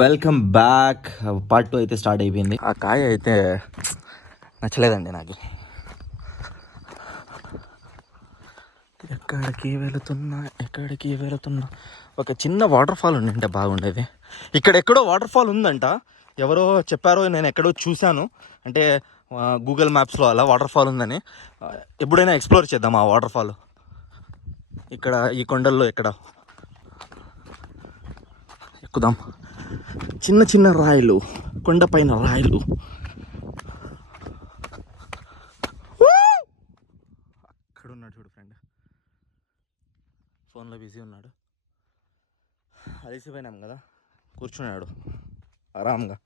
Welcome back. Part 2 అయితే start అయిపోయింది. ఆ కాయ అయితే నచ్చలేదండి నాకు. ఎక్కడికి వెళుతున్నా ఒక చిన్న వాటర్ ఫాల్ ఉండింటే బాగుండేది. ఇక్కడెక్కడో వాటర్ ఫాల్ ఉందంట, ఎవరో చెప్పారో, నేను ఎక్కడో చూశాను. అంటే గూగుల్ మ్యాప్స్లో అలా వాటర్ ఫాల్ ఉందని. ఎప్పుడైనా ఎక్స్ప్లోర్ చేద్దాం ఆ వాటర్ ఫాల్. ఇక్కడ ఈ కొండల్లో ఎక్కడ ఎక్కుదాం. చిన్న చిన్న రాయలు, కొండపైన రాయలు. అక్కడ ఉన్నాడు చూడు ఫ్రెండ్, ఫోన్లో బిజీ ఉన్నాడు. అలసిపోయినాం కదా, కూర్చున్నాడు ఆరాంగా.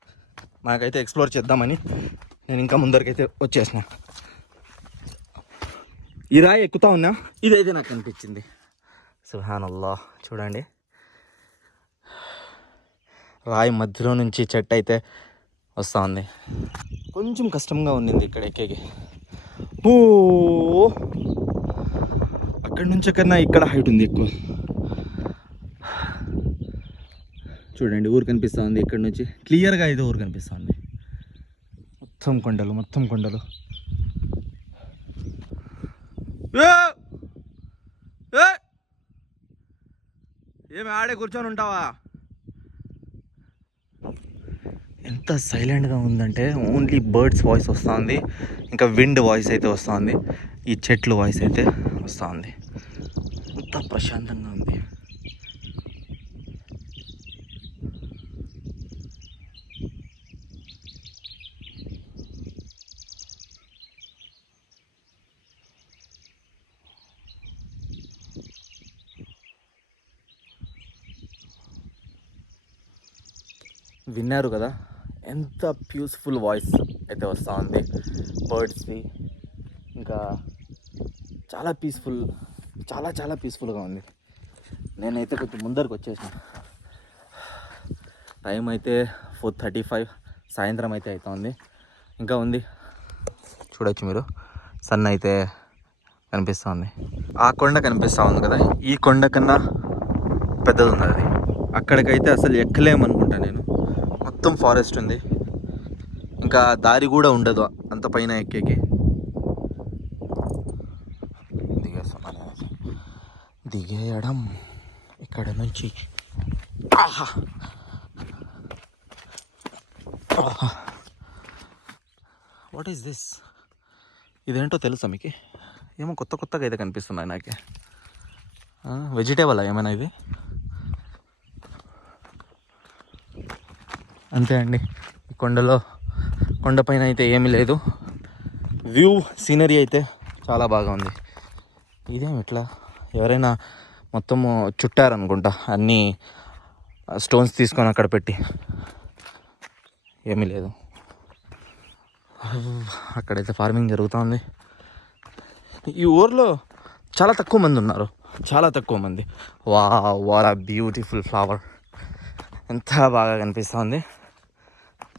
నాకైతే ఎక్స్ప్లోర్ చేద్దామని నేను ఇంకా ముందరికైతే వచ్చేసిన. ఈ రాయి ఎక్కుతా ఉన్నా, ఇదైతే నాకు అనిపించింది. సుబ్హానల్లాహ్, చూడండి రాయి మధ్యలో నుంచి చెట్టు అయితే వస్తూ ఉంది. కొంచెం కష్టంగా ఉండింది ఇక్కడ ఎక్కేకి. ఓ అక్కడి నుంచి కన్నా ఇక్కడ హైట్ ఉంది ఎక్కువ. చూడండి ఊరు కనిపిస్తూ ఉంది ఇక్కడ నుంచి క్లియర్గా. అయితే ఊరు కనిపిస్తూ ఉంది. మొత్తం కొండలు. ఏమి ఆడే కూర్చొని ఉంటావా? ఎంత సైలెంట్గా ఉందంటే ఓన్లీ బర్డ్స్ వాయిస్ వస్తుంది, ఇంకా విండ్ వాయిస్ అయితే వస్తుంది, ఈ చెట్లు వాయిస్ అయితే వస్తుంది. అంత ప్రశాంతంగా ఉంది. విన్నారు కదా ఎంత పీస్ఫుల్ వాయిస్ అయితే వస్తూ ఉంది బర్డ్స్ది. ఇంకా చాలా పీస్ఫుల్గా ఉంది. నేనైతే కొంచెం ముందరికి వచ్చేసిన. టైం అయితే 4:35, సాయంత్రం అయితే అవుతుంది. ఇంకా ఉంది, చూడొచ్చు మీరు. సన్ అయితే కనిపిస్తూ ఉంది. ఆ కొండ కనిపిస్తూ ఉంది కదా, ఈ కొండ కన్నా పెద్దది ఉంది అది. అక్కడికైతే అసలు ఎక్కలేమనుకుంటా నేను. మొత్తం ఫారెస్ట్ ఉంది, ఇంకా దారి కూడా ఉండదు అంత పైన ఎక్కేకి. దిగేయడం ఇక్కడ నుంచి. What is this? ఇదేంటో తెలుసా మీకు? ఏమో కొత్తగా అయితే కనిపిస్తున్నాయి నాకే. వెజిటేబుల్ ఏమైనా ఇది? అంతే అండి. ఈ కొండపైన అయితే ఏమీ లేదు. వ్యూ సీనరీ అయితే చాలా బాగా ఉంది. ఇదేమి ఇట్లా ఎవరైనా మొత్తము చుట్టారనుకుంటా, అన్నీ స్టోన్స్ తీసుకొని అక్కడ పెట్టి. ఏమీ లేదు. అక్కడైతే ఫార్మింగ్ జరుగుతుంది. ఈ ఊర్లో చాలా తక్కువ మంది ఉన్నారు, చాలా తక్కువ మంది. వాట్ ఆ బ్యూటిఫుల్ ఫ్లవర్, ఎంత బాగా కనిపిస్తుంది.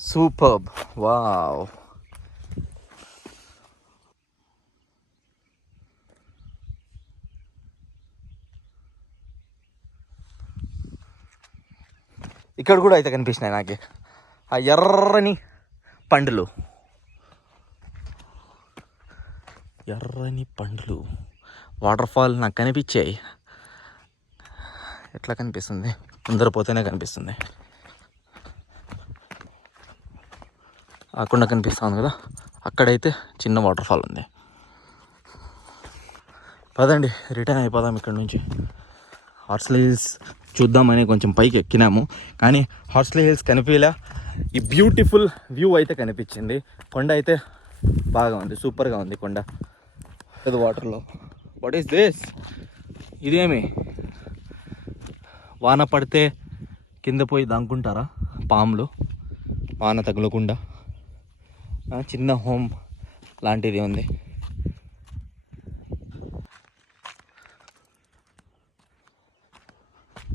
Superb, wow. ఇక్కడ కూడా అయితే కనిపించినాయి నాకు ఆ ఎర్రని పండ్లు. వాటర్ ఫాల్ నాకు కనిపించాయి. ఎట్లా కనిపిస్తుంది? ముందర పోతేనే కనిపిస్తుంది. ఆ కొండ కనిపిస్తుంది కదా, అక్కడైతే చిన్న వాటర్ ఫాల్ ఉంది. పదండి రిటర్న్ అయిపోదాం ఇక్కడ నుంచి. హార్స్లీ హిల్స్ చూద్దామని కొంచెం పైకి ఎక్కినాము, కానీ హార్స్లీ హిల్స్ కనిపించలే. ఈ బ్యూటిఫుల్ వ్యూ అయితే కనిపించింది. కొండ అయితే బాగా ఉంది, సూపర్గా ఉంది కొండ. అది వాటర్లో. What is this? ఇదేమి? వాన పడితే కింద పోయి దాంకుంటారా పాములు, వాన తగలకుండా? చిన్న హోమ్ లాంటిది ఉంది.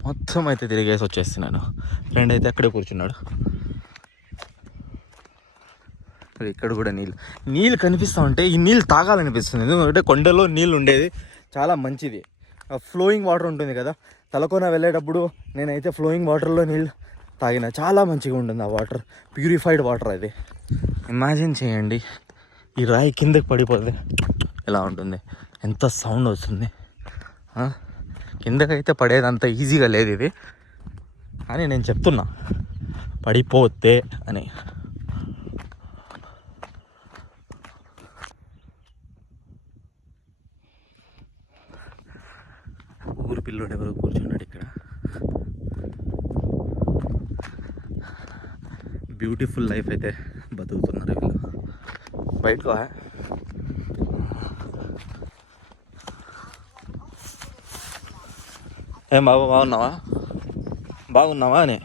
మొత్తం అయితే తిరిగేసి వచ్చేస్తున్నాను. ఫ్రెండ్ అయితే అక్కడే కూర్చున్నాడు. ఇక్కడ కూడా నీళ్ళు కనిపిస్తూ ఉంటే ఈ నీళ్ళు తాగాలనిపిస్తుంది. ఎందుకంటే కొండలో నీళ్ళు ఉండేది చాలా మంచిది. ఫ్లోయింగ్ వాటర్ ఉంటుంది కదా, తలకోన వెళ్ళేటప్పుడు నేనైతే ఫ్లోయింగ్ వాటర్లో నీళ్ళు తాగినా చాలా మంచిగా ఉంటుంది ఆ వాటర్. ప్యూరిఫైడ్ వాటర్ అది. ఇమాజిన్ చేయండి, ఈ రాయి కిందకి పడిపోతే ఎలా ఉంటుంది, ఎంత సౌండ్ వస్తుంది. కిందకైతే పడేది అంత ఈజీగా లేదు ఇది, కానీ నేను చెప్తున్నా పడిపోతే అని. ఊరు పిల్లోడు ఎవరు కూర్చున్నాడు ఇక్కడ. బ్యూటిఫుల్ లైఫ్ అయితే బతుకుతున్నారు వీళ్ళు. బయటకు ఏం బాబు, బాగున్నావా అని.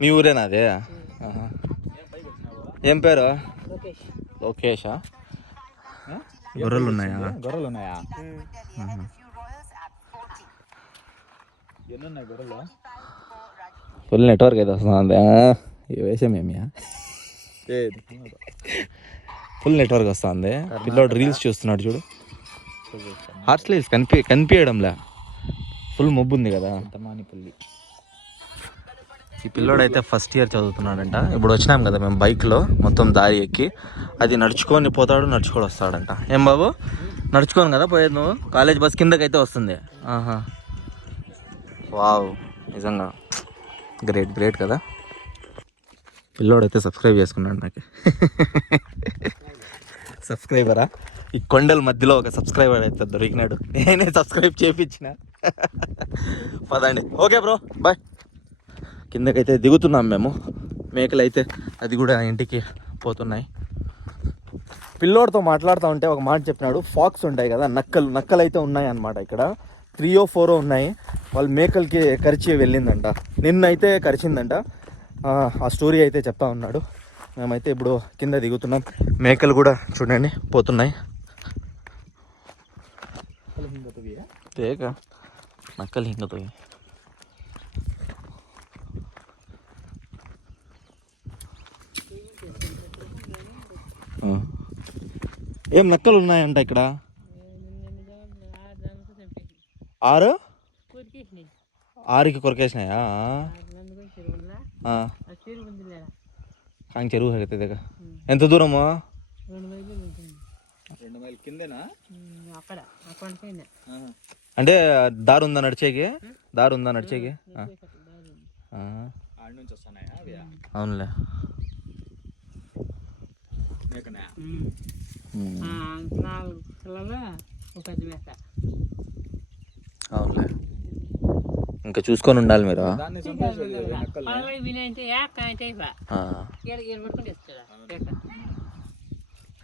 మీ ఊరేనా అదే? ఏం పేరు? లోకేషా? గొర్రెలు ఉన్నాయా? ఫుల్ నెట్వర్క్ అయితే వస్తుంది. వేసామేమియా, ఫుల్ నెట్వర్క్ వస్తుంది. పిల్లోడు రీల్స్ చూస్తున్నాడు చూడు. హార్ట్ స్లీవ్స్ కనిపించడంలే, ఫుల్ మబ్బు ఉంది కదా. ఈ పిల్లోడు అయితే ఫస్ట్ ఇయర్ చదువుతున్నాడంట. ఇప్పుడు వచ్చినాం కదా మేము బైక్లో, మొత్తం దారి ఎక్కి. అది నడుచుకొని పోతాడు, నడుచుకొని వస్తాడంట. ఏం బాబు, నడుచుకోను కదా పోయేది నువ్వు? కాలేజ్ బస్ కిందకైతే వస్తుంది. వావ్, నిజంగా గ్రేట్ కదా. పిల్లోడు అయితే సబ్స్క్రైబ్ చేసుకున్నాడు నాకు. సబ్స్క్రైబరా? ఈ కొండల మధ్యలో ఒక సబ్స్క్రైబర్ అయితే దొరికినాడు, నేనే సబ్స్క్రైబ్ చేయించిన. పదండి. Okay bro, bye. కిందకైతే దిగుతున్నాం మేము. మేకలు అయితే అది కూడా ఇంటికి పోతున్నాయి. పిల్లోడితో మాట్లాడుతూ ఉంటే ఒక మాట చెప్పినాడు, ఫాక్స్ ఉంటాయి కదా, నక్కలు అయితే ఉన్నాయి అన్నమాట. ఇక్కడ 3 or 4 ఉన్నాయి. వాళ్ళు మేకలకి కరిచి వెళ్ళిందంట, నిన్నైతే కరిచిందంట. ఆ స్టోరీ అయితే చెప్తా ఉన్నాడు. మేమైతే ఇప్పుడు కింద దిగుతున్నాం. మేకలు కూడా చూడండి పోతున్నాయి. నక్కలు హింగతోయి. ఏం నక్కలు ఉన్నాయంట ఇక్కడ? 6కి కొరికేసినాయా? కాంగ్ చెరువు అయితే దగ్గర. ఎంత దూరము? 2 మైల్ కిందేనా? అంటే దారి ఉందా నడిచేకి? అవునులే. అవునులే, ఇంకా చూసుకొని ఉండాలి మీరు.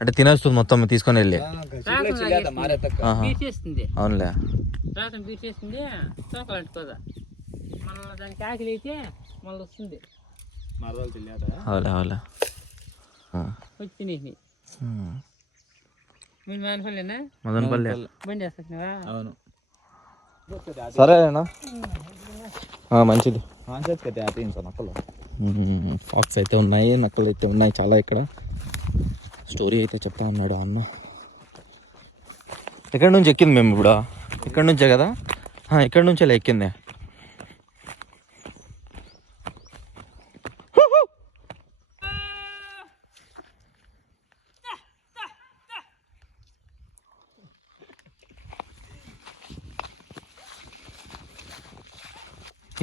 అంటే తినేస్తుంది మొత్తం తీసుకొని వెళ్ళి. అవునులే. అవులే. మదనపల్లి. సరేనా, మంచిది. ఫాక్స్ అయితే ఉన్నాయి, నక్కలు అయితే ఉన్నాయి చాలా. ఇక్కడ స్టోరీ అయితే చెప్తా ఉన్నాడు అన్న. ఎక్కడి నుంచి ఎక్కింది మేము ఇప్పుడు? ఇక్కడ నుంచే కదా, ఇక్కడ నుంచే ఎక్కింది.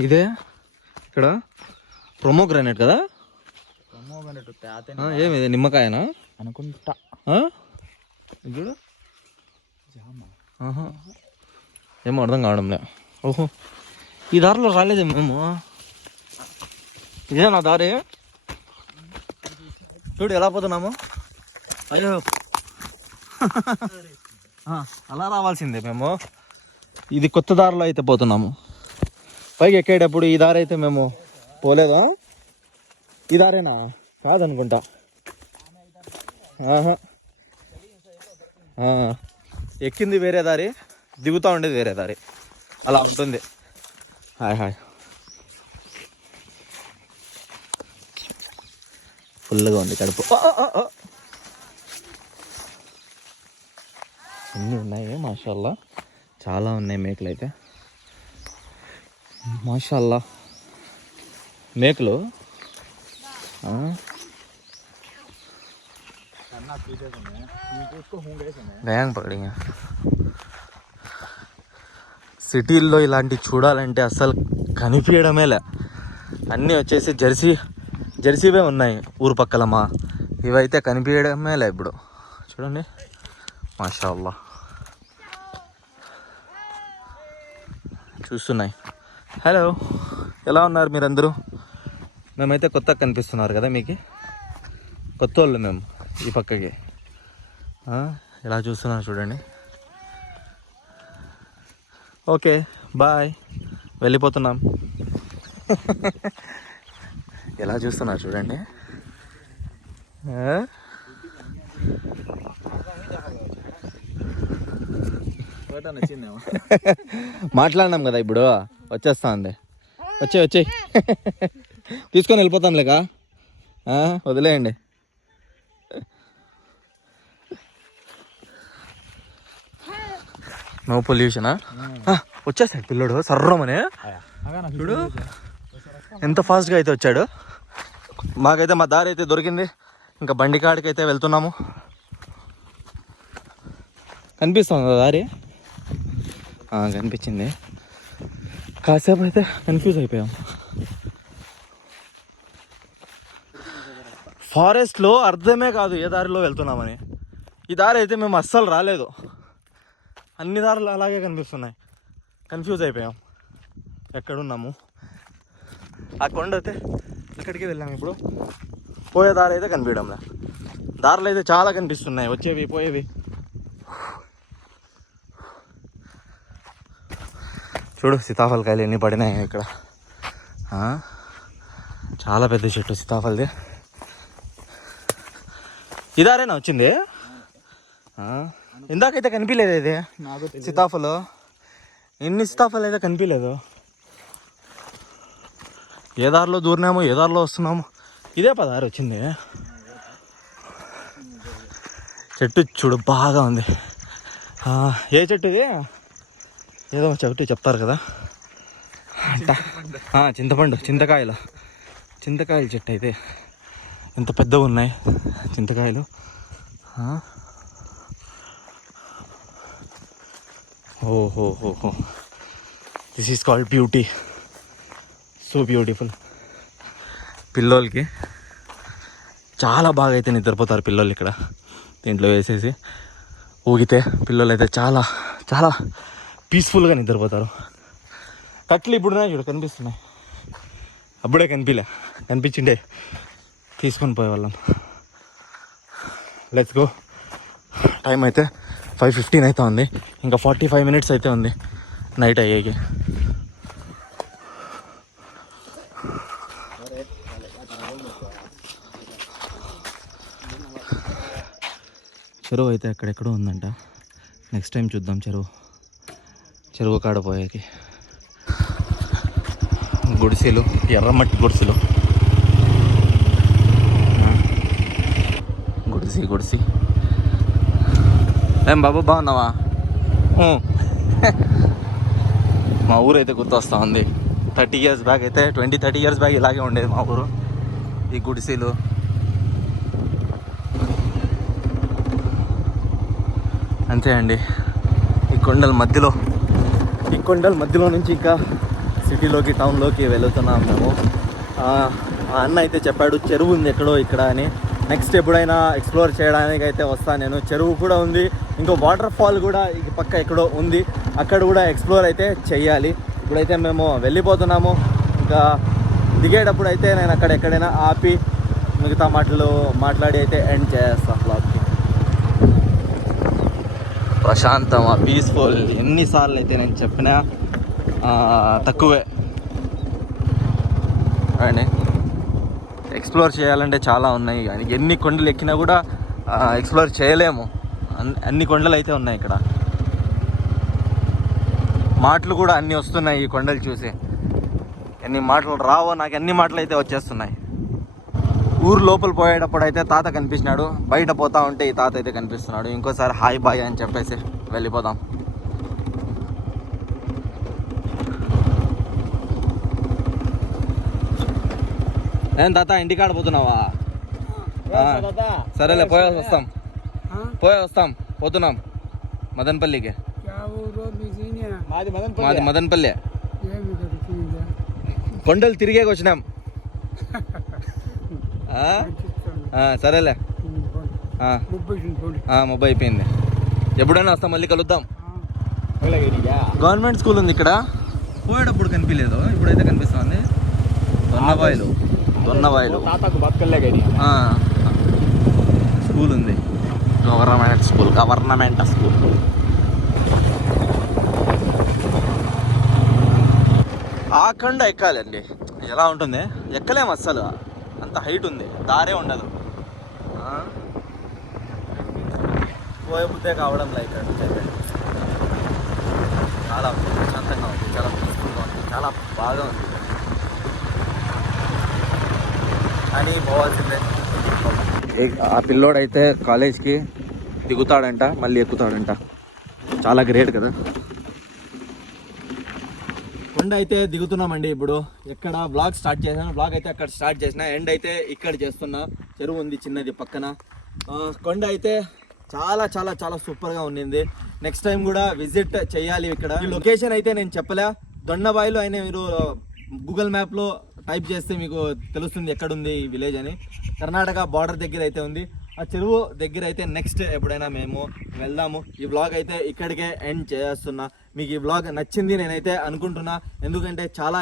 ఇదే ఇక్కడ ప్రొమోగ్రానేట్ కదా? ఏమిది, నిమ్మకాయనా అనుకుంటా. చూడు, ఏమో అర్థం కావడంలే. ఓహో, ఈ దారిలో రాలేదే మేము. ఇదే నా దారి. చూడు ఎలా పోతున్నాము. అయ్యో, అలా రావాల్సిందే మేము. ఇది కొత్త దారిలో అయితే పోతున్నాము. పైకి ఎక్కేటప్పుడు ఈ దారి అయితే మేము పోలేదా? ఈ దారేనా? కాదనుకుంటా. ఎక్కింది వేరే దారి, దిగుతూ ఉండేది వేరే దారి, అలా ఉంటుంది. హాయ్. ఫుల్గా ఉంది కడుపు. అన్నీ ఉన్నాయి మాషాల్లా, చాలా ఉన్నాయి మేకలు అయితే మాషాల్లా. మేకలు గయాంగ్ పకడి. సిటీల్లో ఇలాంటివి చూడాలంటే అస్సలు కనిపించడమేలే. అన్నీ వచ్చేసి జెర్సీవే ఉన్నాయి ఊరు పక్కలమ్మా. ఇవైతే కనిపించడమేలే ఇప్పుడు. చూడండి మాషా అల్లా చూస్తున్నాయి. హలో, ఎలా ఉన్నారు మీరందరూ? మేమైతే కొత్తగా కనిపిస్తున్నారు కదా మీకు, కొత్త వాళ్ళు మేము ఈ పక్కకి. ఎలా చూస్తున్నారు చూడండి. ఓకే బాయ్, వెళ్ళిపోతున్నాం. ఎలా చూస్తున్నారు చూడండి. మాట్లాడినాం కదా ఇప్పుడు, వచ్చేస్తా అండి. వచ్చేయి తీసుకొని వెళ్ళిపోతాను లేక, వదిలేయండి. నో పొల్యూషనా? వచ్చేసాడు పిల్లడు సర్రమని. చూడు ఎంత ఫాస్ట్గా అయితే వచ్చాడు. మాకైతే మా దారి అయితే దొరికింది. ఇంకా బండి కాడికి అయితే వెళ్తున్నాము. కనిపిస్తుంది దారి, కనిపించింది. కాసేపు అయితే కన్ఫ్యూజ్ అయిపోయాం. ఫారెస్ట్లో అర్థమే కాదు ఏ దారిలో వెళ్తున్నామని. ఈ దారి అయితే మేము అస్సలు రాలేదు. అన్ని దారులు అలాగే కనిపిస్తున్నాయి. కన్ఫ్యూజ్ అయిపోయాం ఎక్కడున్నాము. ఆ కొండ అయితే ఇక్కడికి వెళ్ళాము. ఇప్పుడు పోయే దారి అయితే కనిపించడంలే. దారులు అయితే చాలా కనిపిస్తున్నాయి, వచ్చేవి పోయేవి. చూడు సీతాఫలకాయలు ఎన్ని పడినాయి ఇక్కడ. చాలా పెద్ద చెట్టు సీతాఫలది. ఇదారేనా వచ్చింది? ఇందాకైతే కనిపించలేదు ఇది సీతాఫలం. ఎన్ని సీతాఫలం అయితే కనిపించలేదు. ఏ దారిలో దూరినాము, ఏ దారిలో వస్తున్నాము. ఇదే పదారు వచ్చింది. చెట్టు చూడు బాగా ఉంది. ఏ చెట్టు ఇది? ఏదో చెట్టు చెప్తారు కదా, చింతకాయల చెట్టు అయితే ఎంత పెద్దగా ఉన్నాయి చింతకాయలు. ఓహో, this is called beauty. So beautiful. పిల్లోళ్ళకి చాలా బాగా అయితే నిద్రపోతారు పిల్లలు ఇక్కడ. దీంట్లో వేసేసి ఊగితే పిల్లలు అయితే చాలా చాలా పీస్ఫుల్గా నిద్రపోతారు. కట్లు ఇప్పుడున్నాయి చూడు, కనిపిస్తున్నాయి. అప్పుడే కనిపించిండే తీసుకొని పోయేవాళ్ళం. Let's go. టైం అయితే 5:15 అయితే ఉంది. ఇంకా 45 minutes అయితే ఉంది నైట్ అయ్యేకి. చెరువు అయితే అక్కడెక్కడో ఉందంట. నెక్స్ట్ టైం చూద్దాం చెరువు కాడ పోయేకి. గుడిసెలు, ఎర్రమట్టి గుడిసెలు. గుడిసి ఏం బాబు బాగున్నావా? మా ఊరు అయితే గుర్తొస్తా ఉంది. 30 years బ్యాక్ అయితే 20-30 years బ్యాక్ ఇలాగే ఉండేది మా ఊరు. ఈ గుడిసెలు అంతే అండి. ఈ కొండల మధ్యలో నుంచి ఇంకా సిటీలోకి, టౌన్లోకి వెళుతున్నాం మేము. మా అన్న అయితే చెప్పాడు చెరువు ఉంది ఎక్కడో ఇక్కడ అని. నెక్స్ట్ ఎప్పుడైనా ఎక్స్ప్లోర్ చేయడానికి అయితే వస్తాను నేను. చెరువు కూడా ఉంది, ఇంకో వాటర్ ఫాల్ కూడా ఈ పక్క ఎక్కడో ఉంది. అక్కడ కూడా ఎక్స్ప్లోర్ అయితే చెయ్యాలి. ఇప్పుడైతే మేము వెళ్ళిపోతున్నాము. ఇంకా దిగేటప్పుడు అయితే నేను అక్కడ ఎక్కడైనా ఆపి మిగతా మాట్లాడి అయితే ఎండ్ చేస్తాను బ్లాగ్కి. ప్రశాంతం, పీస్ఫుల్. ఎన్నిసార్లు అయితే నేను చెప్పినా తక్కువే అండి. ఎక్స్ప్లోర్ చేయాలంటే చాలా ఉన్నాయి, కానీ ఎన్ని కొండలు ఎక్కినా కూడా ఎక్స్ప్లోర్ చేయలేము. అన్ని కొండలు అయితే ఉన్నాయి ఇక్కడ. మాటలు కూడా అన్నీ వస్తున్నాయి ఈ కొండలు చూసి. ఎన్ని మాటలు రావో నాకు, అన్ని మాటలు అయితే వచ్చేస్తున్నాయి. ఊరు లోపల పోయేటప్పుడు అయితే తాత కనిపించినాడు, బయట పోతా ఉంటే ఈ తాత అయితే కనిపిస్తున్నాడు. ఇంకోసారి హాయ్ బాయ్ అని చెప్పేసి వెళ్ళిపోదాం. ఏం తాత ఇంటికాడ పోతున్నావా? సరేలే పోయే వస్తాం పోతున్నాం మదనపల్లికి. మాది మదనపల్లి. కొండలు తిరిగేకి వచ్చినాం. సరేలే 30 అయిపోయింది. ఎప్పుడైనా వస్తాం, మళ్ళీ కలుద్దాం. గవర్నమెంట్ స్కూల్ ఉంది ఇక్కడ, పోయేటప్పుడు కనిపించలేదు, ఇప్పుడైతే కనిపిస్తుంది. దొన్నవాయిలు స్కూల్ ఉంది, గవర్నమెంట్ స్కూల్. ఆ కొండ ఎక్కాలండి, ఎలా ఉంటుంది ఎక్కలేము అస్సలు, అంత హైట్ ఉంది, దారే ఉండదు. పోయే కావడం లైక్ చాలా ప్రశాంతంగా ఉంది, చాలా పీస్ఫుల్గా ఉంది, చాలా బాగా ఉంది. కానీ పోవాల్సిందే. ఆ పిల్లోడైతే కాలేజ్కి దిగుతాడంట, మళ్ళీ ఎక్కుతాడంట. చాలా గ్రేట్ కదా. కొండ అయితే దిగుతున్నామండి ఇప్పుడు. ఎక్కడ బ్లాగ్ స్టార్ట్ చేశాను, బ్లాగ్ అయితే అక్కడ స్టార్ట్ చేసిన, ఎండ్ అయితే ఇక్కడ చేస్తున్నా. చెరువు ఉంది చిన్నది పక్కన. కొండ అయితే చాలా చాలా చాలా సూపర్గా ఉండింది. నెక్స్ట్ టైం కూడా విజిట్ చేయాలి ఇక్కడ. ఈ లొకేషన్ అయితే నేను చెప్పలే, దొన్నవాయిలు అయినా మీరు గూగుల్ మ్యాప్లో టైప్ చేస్తే మీకు తెలుస్తుంది ఎక్కడుంది ఈ విలేజ్ అని. కర్ణాటక బార్డర్ దగ్గర అయితే ఉంది. ఆ చెరువు దగ్గర అయితే నెక్స్ట్ ఎప్పుడైనా మేము వెళ్దాము. ఈ వ్లాగ్ అయితే ఇక్కడికే ఎండ్ చేస్తున్నా. మీకు ఈ వ్లాగ్ నచ్చింది నేనైతే అనుకుంటున్నా, ఎందుకంటే చాలా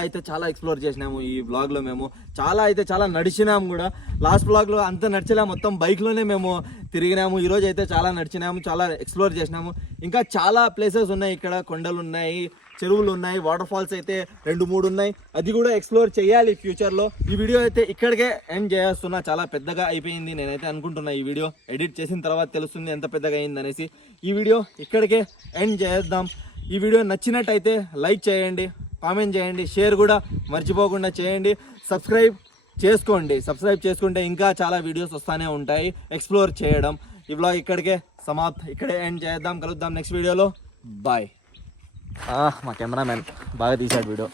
ఎక్స్ప్లోర్ చేసినాము ఈ వ్లాగ్లో. మేము చాలా నడిచినాము కూడా. లాస్ట్ వ్లాగ్లో అంత నడిచలే, మొత్తం బైక్లోనే మేము తిరిగినాము. ఈరోజు అయితే చాలా నడిచినాము, చాలా ఎక్స్ప్లోర్ చేసినాము. ఇంకా చాలా ప్లేసెస్ ఉన్నాయి ఇక్కడ, కొండలు ఉన్నాయి, చెరువులు ఉన్నాయి, వాటర్ ఫాల్స్ అయితే 2-3 ఉన్నాయి. అది కూడా ఎక్స్ప్లోర్ చేయాలి ఫ్యూచర్లో. ఈ వీడియో అయితే ఇక్కడికే ఎండ్ చేస్తున్నా. చాలా పెద్దగా అయిపోయింది నేనైతే అనుకుంటున్నా. ఈ వీడియో ఎడిట్ చేసిన తర్వాత తెలుస్తుంది ఎంత పెద్దగా అయింది అనేసి. ఈ వీడియో ఇక్కడికే ఎండ్ చేద్దాం. ఈ వీడియో నచ్చినట్టయితే లైక్ చేయండి, కామెంట్ చేయండి, షేర్ కూడా మర్చిపోకుండా చేయండి. సబ్స్క్రైబ్ చేసుకుంటే ఇంకా చాలా వీడియోస్ వస్తూనే ఉంటాయి ఎక్స్ప్లోర్ చేయడం. ఈ వ్లాగ్ ఇక్కడికే ఇక్కడే ఎండ్ చేద్దాం. కలుద్దాం నెక్స్ట్ వీడియోలో. బాయ్. మా కెమెరామెన్ బాగా తీశాడు వీడియో.